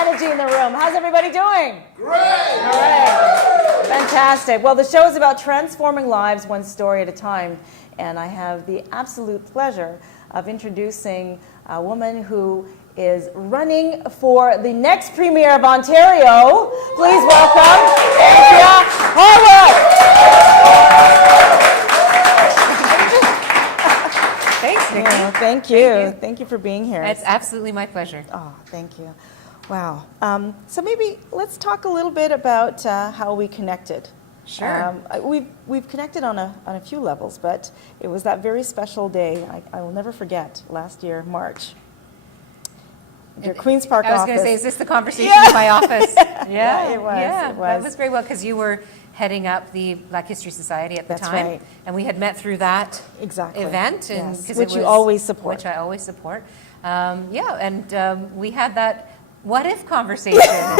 energy in the room. How's everybody doing? Great! Great. Fantastic. Well, the show is about transforming lives one story at a time. And I have the absolute pleasure of introducing a woman who is running for the next Premier of Ontario. Please welcome Andrea Horwath. Thanks, Nikki. Yeah, thank you. Thank you for being here. It's absolutely my pleasure. Oh, thank you. Wow. So maybe let's talk a little bit about how we connected. Sure. We've connected on a few levels, but it was that very special day I will never forget last year, March. Your Queen's Park office. I was going to say, is this the conversation Yeah. in my office? Yeah, it was. Yeah, it was. that was very well because you were heading up the Black History Society at the That's time, right. And we had met through that Exactly. event, and Yes. 'cause Which it you was- always support. Which I always support. We had that what if conversation.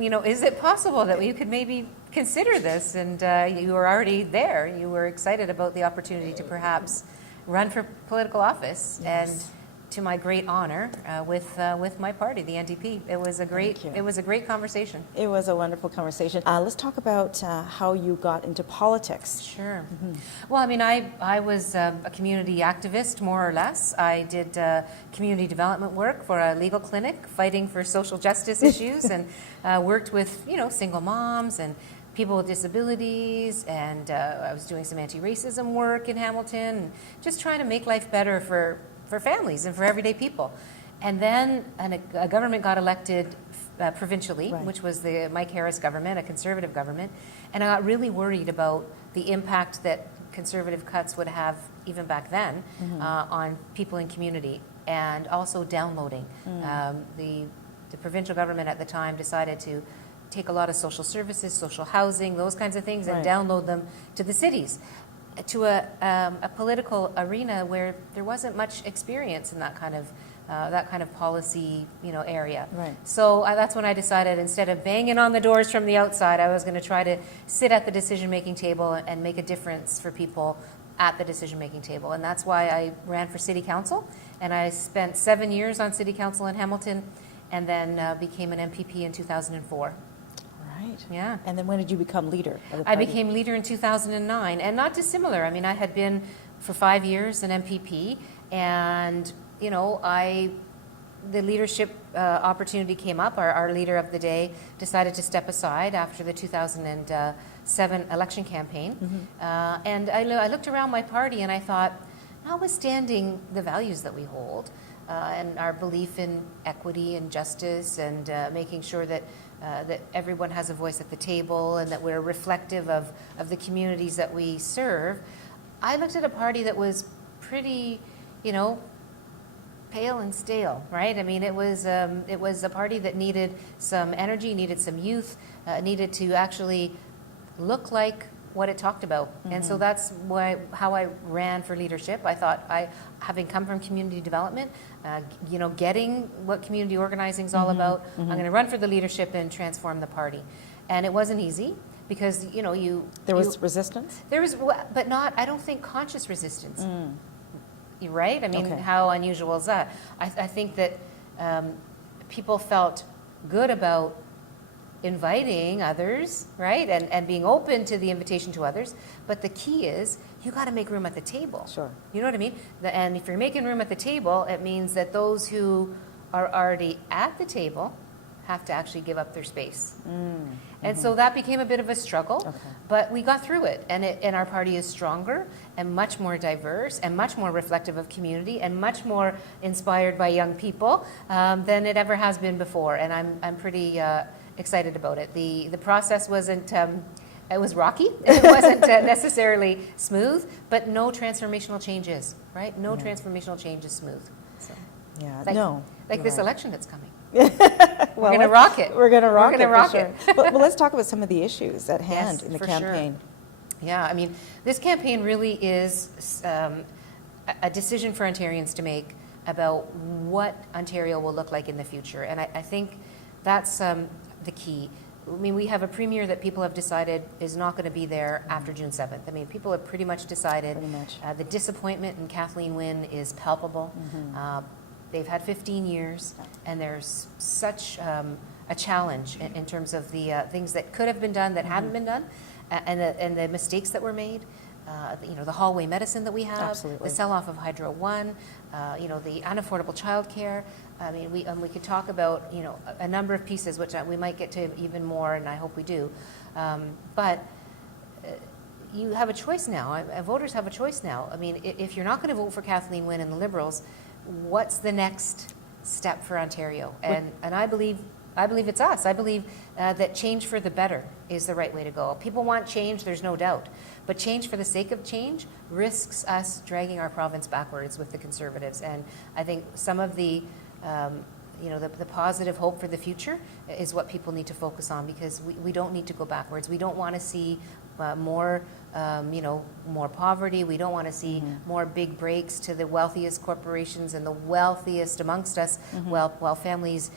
You know, is it possible that you could maybe consider this? And you were already there. You were excited about the opportunity to perhaps run for political office. Yes. And to my great honor, with my party, the NDP. It was a great conversation. It was a wonderful conversation. Let's talk about how you got into politics. Sure. Well, I mean, I was a community activist, more or less. I did community development work for a legal clinic, fighting for social justice issues, and worked with, single moms and people with disabilities, and I was doing some anti-racism work in Hamilton, and just trying to make life better for families and for everyday people. And then a government got elected provincially, Right. which was the Mike Harris government, a conservative government, and I got really worried about the impact that conservative cuts would have, even back then, on people in community, and also downloading. The provincial government at the time decided to take a lot of social services, social housing, those kinds of things, and Right. download them to the cities, to a political arena where there wasn't much experience in that kind of policy, area. Right. So that's when I decided, instead of banging on the doors from the outside, I was going to try to sit at the decision-making table and make a difference for people at the decision-making table. And that's why I ran for city council, and I spent 7 years on city council in Hamilton, and then became an MPP in 2004. Right. Yeah. And then when did you become leader of the I party? became leader in 2009, and not dissimilar. I mean, I had been for 5 years an MPP, and the leadership opportunity came up. Our leader of the day decided to step aside after the 2007 election campaign, and I looked around my party and I thought, notwithstanding the values that we hold and our belief in equity and justice, and making sure that everyone has a voice at the table, and that we're reflective of the communities that we serve, I looked at a party that was pretty, pale and stale, right? I mean, it was a party that needed some energy, needed some youth, needed to actually look like what it talked about. And so that's how I ran for leadership. I thought, having come from community development, getting what community organizing is all about, I'm going to run for the leadership and transform the party. And it wasn't easy, because There was resistance? there was, but not, I don't think, conscious resistance. You're right? I mean, Okay. how unusual is that? I think that people felt good about inviting others, right? And being open to the invitation to others. But the key is, you got to make room at the table. Sure. You know what I mean? And if you're making room at the table, it means that those who are already at the table have to actually give up their space. And so that became a bit of a struggle, Okay. but we got through it. And our party is stronger and much more diverse and much more reflective of community and much more inspired by young people than it ever has been before. And I'm pretty excited about it. The process wasn't, it was rocky. It wasn't necessarily smooth, but no transformational changes, right? No transformational change is smooth. So, Yeah. like this Right. election that's coming. Well, We're going to rock it. We're going to rock We're it. gonna rock for it. sure. Well, let's talk about some of the issues at hand Yes, in the for sure. campaign. Yeah, I mean, this campaign really is a decision for Ontarians to make about what Ontario will look like in the future. And I think that's the key. I mean, we have a premier that people have decided is not going to be there after June 7th. I mean, people have pretty much decided. Pretty much. The disappointment in Kathleen Wynne is palpable. they've had 15 years, and there's such a challenge in terms of the things that could have been done that haven't been done, and the mistakes that were made. The hallway medicine that we have, Absolutely. the sell-off of Hydro One, the unaffordable childcare. I mean, we could talk about a number of pieces, which we might get to even more, and I hope we do. But you have a choice now. Voters have a choice now. I mean, if you're not going to vote for Kathleen Wynne and the Liberals, what's the next step for Ontario? And I believe it's us. I believe that change for the better is the right way to go. People want change, there's no doubt. But change for the sake of change risks us dragging our province backwards with the Conservatives. And I think some of the positive hope for the future is what people need to focus on, because we don't need to go backwards. We don't want to see more poverty. We don't want to see more big breaks to the wealthiest corporations and the wealthiest amongst us, while families,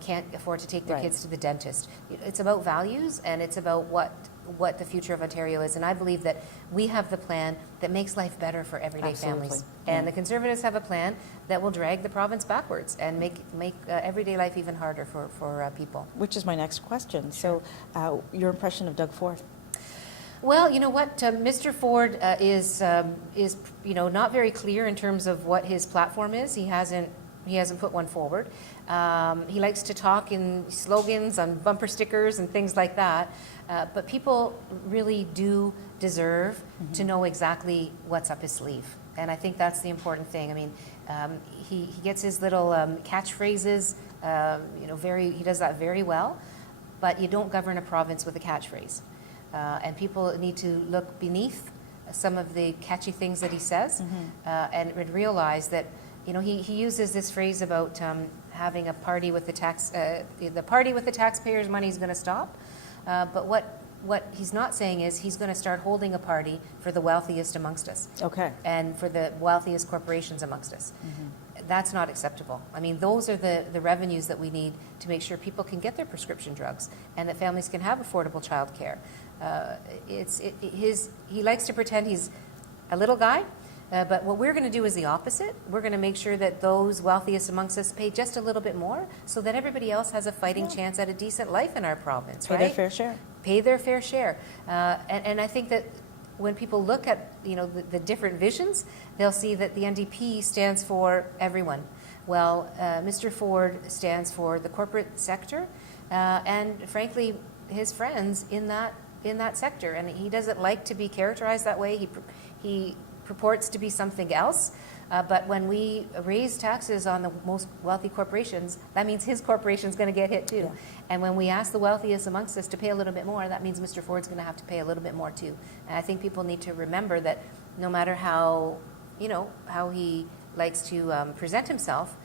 can't afford to take their kids to the dentist. It's about values, and it's about what the future of Ontario is. And I believe that we have the plan that makes life better for everyday families. And the Conservatives have a plan that will drag the province backwards and make everyday life even harder for people. Which is my next question. So your impression of Doug Ford? Well, you know what, Mr. Ford is not very clear in terms of what his platform is. He hasn't put one forward. He likes to talk in slogans on bumper stickers and things like that. But people really do deserve to know exactly what's up his sleeve. And I think that's the important thing. I mean, he gets his little catchphrases, he does that very well. But you don't govern a province with a catchphrase. And people need to look beneath some of the catchy things that he says and realize that, he uses this phrase about having a party with the party with the taxpayers' money is going to stop. But what he's not saying is he's going to start holding a party for the wealthiest amongst us. Okay. And for the wealthiest corporations amongst us. That's not acceptable. I mean, those are the revenues that we need to make sure people can get their prescription drugs and that families can have affordable childcare. He likes to pretend he's a little guy, but what we're going to do is the opposite. We're going to make sure that those wealthiest amongst us pay just a little bit more so that everybody else has a fighting chance at a decent life in our province, Pay their fair share. Pay their fair share. And I think that when people look at the different visions, they'll see that the NDP stands for everyone. Well, Mr. Ford stands for the corporate sector and, frankly, his friends in that sector. And he doesn't like to be characterized that way. He purports to be something else. But when we raise taxes on the most wealthy corporations, that means his corporation's going to get hit too. Yeah. And when we ask the wealthiest amongst us to pay a little bit more, that means Mr. Ford's going to have to pay a little bit more too. And I think people need to remember that no matter how he likes to present himself,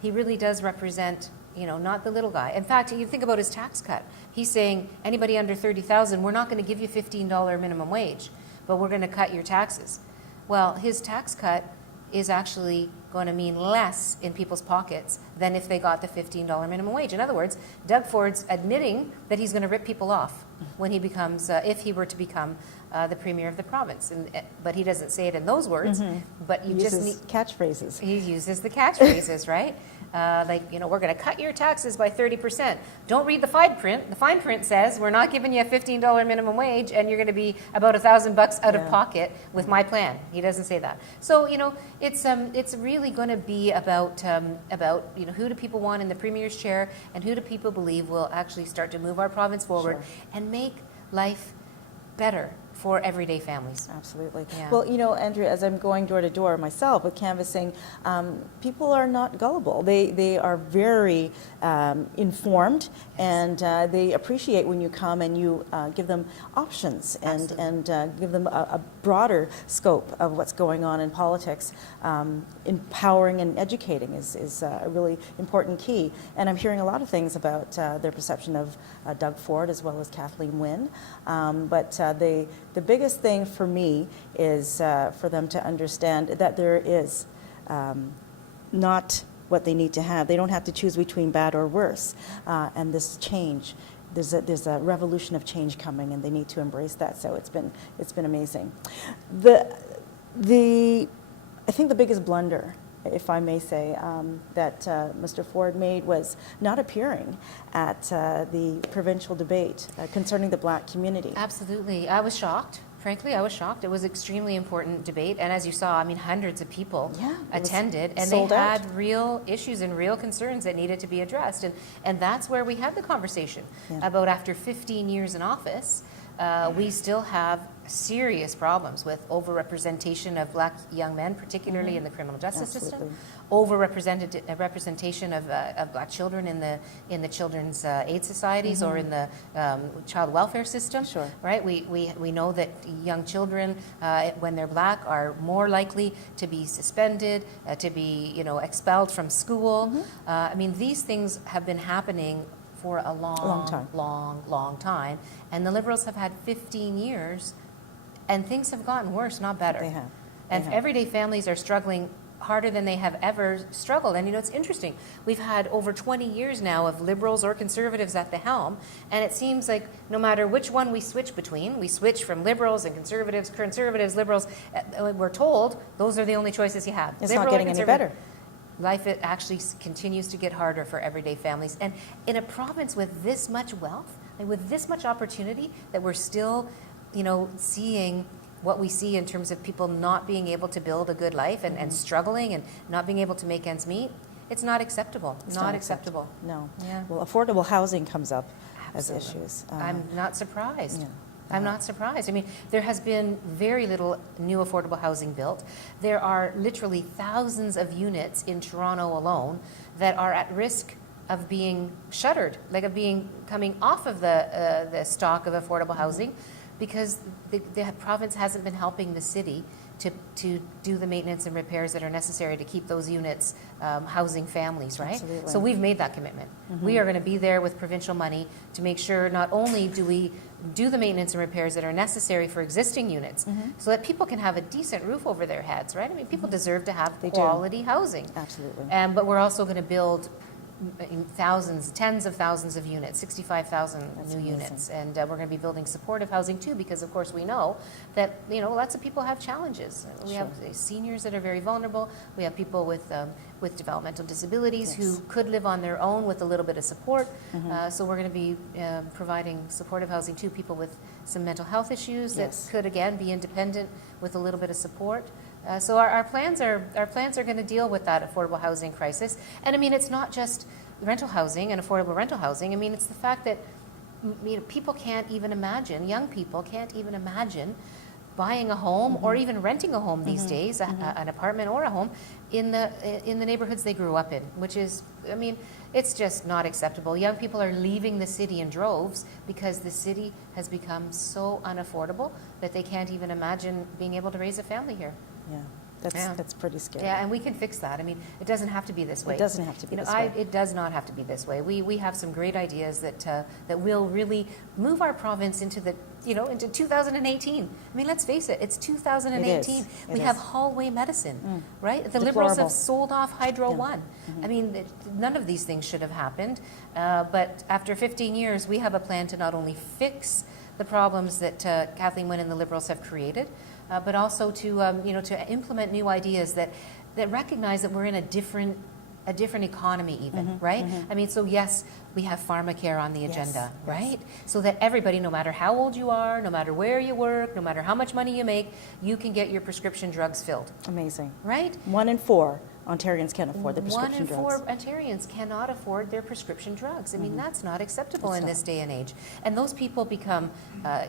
he really does represent, not the little guy. In fact, you think about his tax cut. He's saying anybody under $30,000, we're not going to give you $15 minimum wage, but we're going to cut your taxes. Well, his tax cut is actually going to mean less in people's pockets than if they got the $15 minimum wage. In other words, Doug Ford's admitting that he's going to rip people off when he becomes, if he were to become the premier of the province. But he doesn't say it in those words. But you just need catchphrases. He uses the catchphrases, right? We're going to cut your taxes by 30%. Don't read the fine print. The fine print says we're not giving you a $15 minimum wage, and you're going to be about $1,000 out of pocket with my plan. He doesn't say that. So it's really going to be about who do people want in the premier's chair, and who do people believe will actually start to move our province forward and make life better for everyday families. Absolutely. Yeah. Well, Andrea, as I'm going door to door myself with canvassing, people are not gullible. They are very informed, and they appreciate when you come and you give them options and give them a broader scope of what's going on in politics. Empowering and educating is a really important key. And I'm hearing a lot of things about their perception of Doug Ford as well as Kathleen Wynne. But the biggest thing for me is for them to understand that there is not what they need to have. They don't have to choose between bad or worse. And this change, there's a revolution of change coming, and they need to embrace that. So it's been amazing. I think the biggest blunder if I may say, that Mr. Ford made was not appearing at the provincial debate concerning the Black community. Absolutely. I was shocked. Frankly, I was shocked. It was an extremely important debate. And as you saw, I mean, hundreds of people attended, and they had real issues and real concerns that needed to be addressed. And that's where we had the conversation about, after 15 years in office, we still have serious problems with overrepresentation of Black young men, particularly in the criminal justice system, representation of Black children in the children's aid societies or in the child welfare system. Sure. Right? We know that young children, when they're Black, are more likely to be suspended, to be expelled from school. I mean, these things have been happening for a long time. And the Liberals have had 15 years, and things have gotten worse, not better. They have. And everyday families are struggling harder than they have ever struggled. And it's interesting. We've had over 20 years now of Liberals or Conservatives at the helm, and it seems like no matter which one we switch between, we switch from Liberals and Conservatives, Liberals, we're told those are the only choices you have. It's not getting any better. Life, it actually continues to get harder for everyday families. And in a province with this much wealth and with this much opportunity, that we're still, seeing what we see in terms of people not being able to build a good life and struggling and not being able to make ends meet, it's not acceptable. It's not acceptable. No. Yeah. Well, affordable housing comes up Absolutely. as issues. I'm not surprised. Yeah. I'm not surprised. I mean, there has been very little new affordable housing built. There are literally thousands of units in Toronto alone that are at risk of being shuttered, like of coming off of the stock of affordable housing, because the province hasn't been helping the city to do the maintenance and repairs that are necessary to keep those units housing families, right? Absolutely. So we've made that commitment. We are going to be there with provincial money to make sure not only do we do the maintenance and repairs that are necessary for existing units so that people can have a decent roof over their heads, right? I mean, people deserve to have quality housing. Absolutely. But we're also going to build tens of thousands of units, 65,000 new units. And we're going to be building supportive housing too, because of course we know that, lots of people have challenges. We have seniors that are very vulnerable. We have people with developmental disabilities who could live on their own with a little bit of support. So we're going to be providing supportive housing to people with some mental health issues that could, again, be independent with a little bit of support. So our plans are going to deal with that affordable housing crisis. And I mean, it's not just rental housing and affordable rental housing. I mean, it's the fact that people can't even imagine, young people can't even imagine buying a home or even renting a home these days, an apartment or a home in the neighborhoods they grew up in, which is, I mean, it's just not acceptable. Young people are leaving the city in droves because the city has become so unaffordable that they can't even imagine being able to raise a family here. Yeah, that's pretty scary. Yeah, and we can fix that. I mean, it doesn't have to be this way. It doesn't have to be this way. It does not have to be this way. We have some great ideas that will really move our province into into 2018. I mean, let's face it, it's 2018. We have hallway medicine, right? The Liberals have sold off Hydro One. I mean, none of these things should have happened. But after 15 years, we have a plan to not only fix the problems that Kathleen Wynne and the Liberals have created, but also to implement new ideas that recognize that we're in a different economy even, right? I mean, so yes, we have pharmacare on the agenda, right? So that everybody, no matter how old you are, no matter where you work, no matter how much money you make, you can get your prescription drugs filled. Amazing. Right? 1 in 4 Ontarians can't afford their prescription drugs. 1 in 4 Ontarians cannot afford their prescription drugs. I mean, that's not acceptable in this day and age. And those people become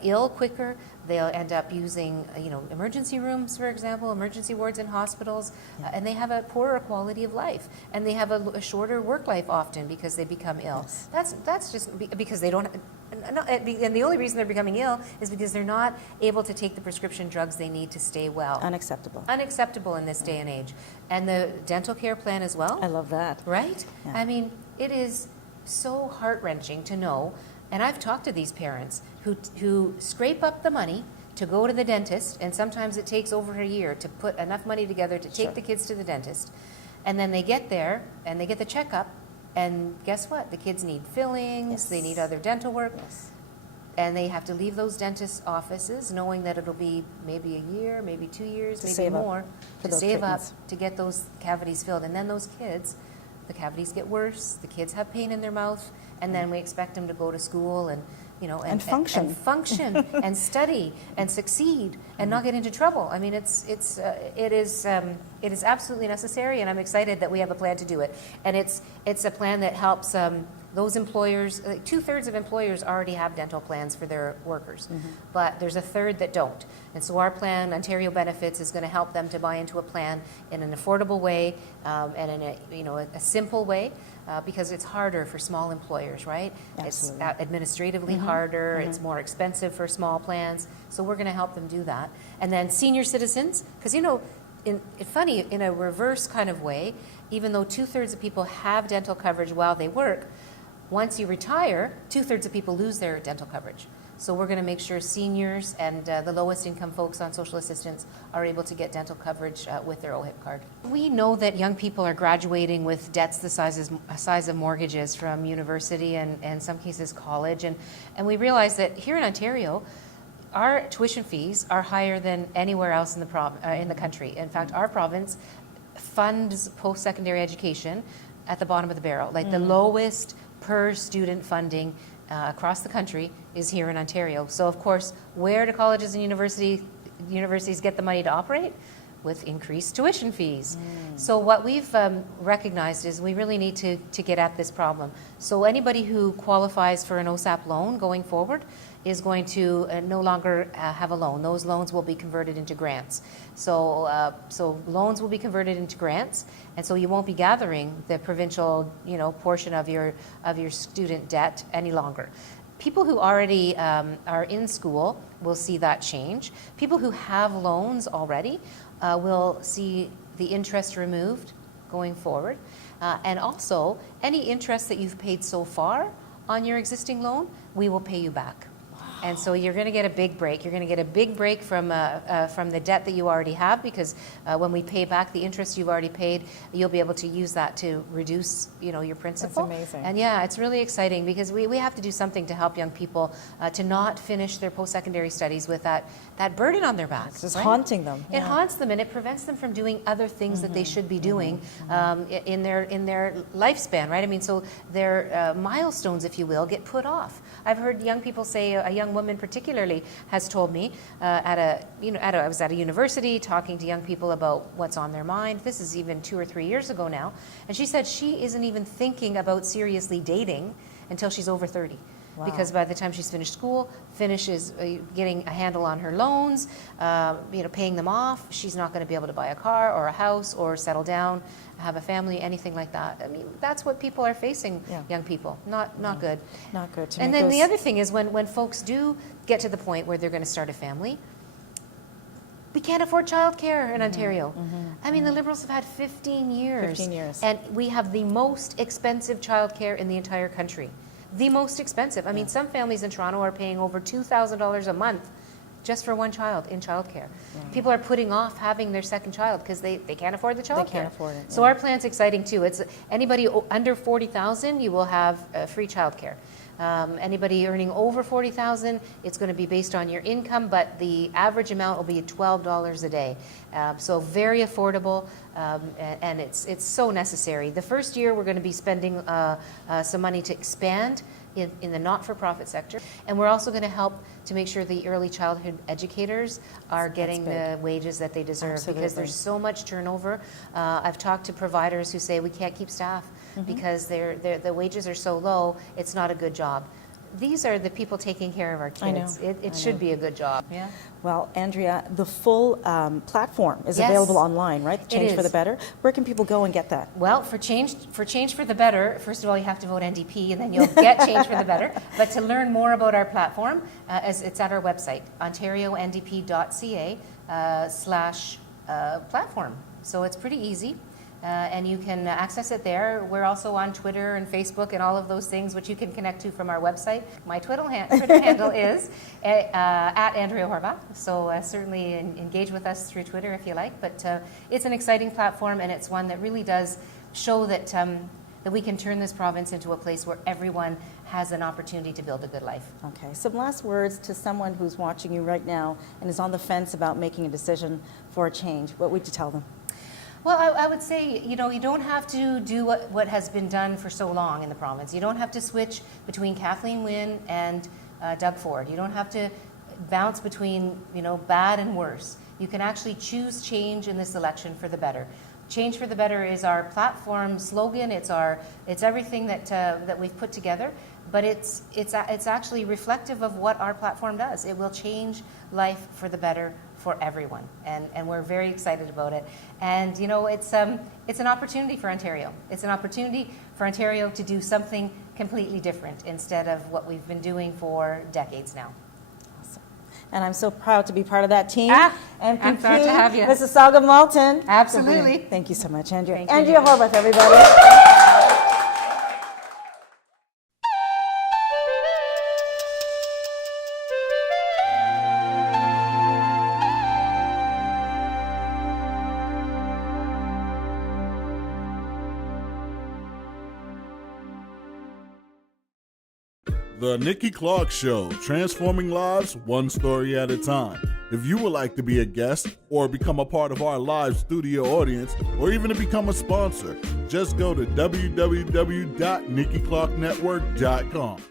ill quicker. They'll end up using, emergency rooms, for example, emergency wards in hospitals, and they have a poorer quality of life. And they have a shorter work life often because they become ill. Yes. That's just because they don't. And the only reason they're becoming ill is because they're not able to take the prescription drugs they need to stay well. Unacceptable. Unacceptable in this day and age. And the dental care plan as well. I love that. Right? Yeah. I mean, it is so heart-wrenching to know, and I've talked to these parents who scrape up the money to go to the dentist, and sometimes it takes over a year to put enough money together to take the kids to the dentist. And then they get there, and they get the checkup, and guess what? The kids need fillings, they need other dental work. and they have to leave those dentist offices knowing that it'll be maybe a year, maybe 2 years, To maybe save up more, for to those save up treatments. to get those cavities filled. And then those kids, the cavities get worse, the kids have pain in their mouth, and then we expect them to go to school and, you know, And function. and function and study and succeed and not get into trouble. I mean, it is absolutely necessary, and I'm excited that we have a plan to do it. And it's a plan that helps those employers. Like 2/3 of employers already have dental plans for their workers, but there's a third that don't. And so our plan, Ontario Benefits, is going to help them to buy into a plan in an affordable way and in a simple way. Because it's harder for small employers, right? Absolutely. It's administratively harder, it's more expensive for small plans, so we're going to help them do that. And then senior citizens, because in a reverse kind of way, even though 2/3 of people have dental coverage while they work, once you retire, 2/3 of people lose their dental coverage. So we're going to make sure seniors and the lowest income folks on social assistance are able to get dental coverage with their OHIP card. We know that young people are graduating with debts the size of mortgages from university and in some cases college. And we realize that here in Ontario, our tuition fees are higher than anywhere else in the country. In fact, our province funds post-secondary education at the bottom of the barrel. Like the lowest per student funding across the country is here in Ontario. So of course, where do colleges and universities get the money to operate? With increased tuition fees. So what we've recognized is we really need to get at this problem. So anybody who qualifies for an OSAP loan going forward is going to no longer have a loan. Those loans will be converted into grants. So loans will be converted into grants, and so you won't be gathering the provincial, portion of your student debt any longer. People who already are in school will see that change. People who have loans already will see the interest removed going forward. And also, any interest that you've paid so far on your existing loan, we will pay you back. And so you're going to get a big break. You're going to get a big break from the debt that you already have, because when we pay back the interest you've already paid, you'll be able to use that to reduce, your principal. That's amazing. And yeah, it's really exciting because we have to do something to help young people to not finish their post-secondary studies with that burden on their back. It's just right? haunting them. It haunts them, and it prevents them from doing other things that they should be doing in their lifespan, right? I mean, so their milestones, if you will, get put off. I've heard young people say, a young woman particularly has told me I was at a university talking to young people about what's on their mind. This is even 2 or 3 years ago now, and she said she isn't even thinking about seriously dating until she's over 30. Wow. Because by the time she's finished school, finishes getting a handle on her loans, paying them off, she's not going to be able to buy a car or a house or settle down, have a family, anything like that. I mean, that's what people are facing, young people. Not good. Not good. And then the other thing is when folks do get to the point where they're going to start a family, we can't afford childcare in Ontario. I mean, the Liberals have had 15 years. 15 years. And we have the most expensive childcare in the entire country. The most expensive. I mean, some families in Toronto are paying over $2,000 a month just for one child in childcare. People are putting off having their second child because they can't afford the childcare. They can't afford it. So our plan's exciting too. It's anybody under 40,000, you will have free childcare. Anybody earning over 40,000, it's going to be based on your income, but the average amount will be $12 a day. So very affordable, and it's so necessary. The first year we're going to be spending some money to expand in the not-for-profit sector, and we're also going to help to make sure the early childhood educators are getting the wages that they deserve, because there's so much turnover. I've talked to providers who say we can't keep staff because the wages are so low, it's not a good job. These are the people taking care of our kids. It should be a good job. Yeah. Well, Andrea, the full platform is Yes. available online, right? Change It for the is. Better. Where can people go and get that? Well, for change for the better, first of all, you have to vote NDP, and then you'll get change for the better. But to learn more about our platform, it's at our website, ontariondp.ca/platform. So it's pretty easy. And you can access it there. We're also on Twitter and Facebook and all of those things, which you can connect to from our website. My Twitter handle is at Andrea Horwath. So certainly engage with us through Twitter if you like. But it's an exciting platform, and it's one that really does show that that we can turn this province into a place where everyone has an opportunity to build a good life. Okay, some last words to someone who's watching you right now and is on the fence about making a decision for a change. What would you tell them? Well, I would say, you don't have to do what has been done for so long in the province. You don't have to switch between Kathleen Wynne and Doug Ford. You don't have to bounce between, bad and worse. You can actually choose change in this election for the better. Change for the better is our platform slogan. It's everything that we've put together, but it's actually reflective of what our platform does. It will change life for the better for everyone, and we're very excited about it. And it's an opportunity for Ontario. It's an opportunity for Ontario to do something completely different instead of what we've been doing for decades now. Awesome. And I'm so proud to be part of that team. And I'm proud to have you. Mississauga Malton. Absolutely. Thank you so much, Andrea. Thank you. Andrea Horwath, everybody. The Nikki Clarke Show, transforming lives one story at a time. If you would like to be a guest or become a part of our live studio audience or even to become a sponsor, just go to www.NikkiClarkeNetwork.com.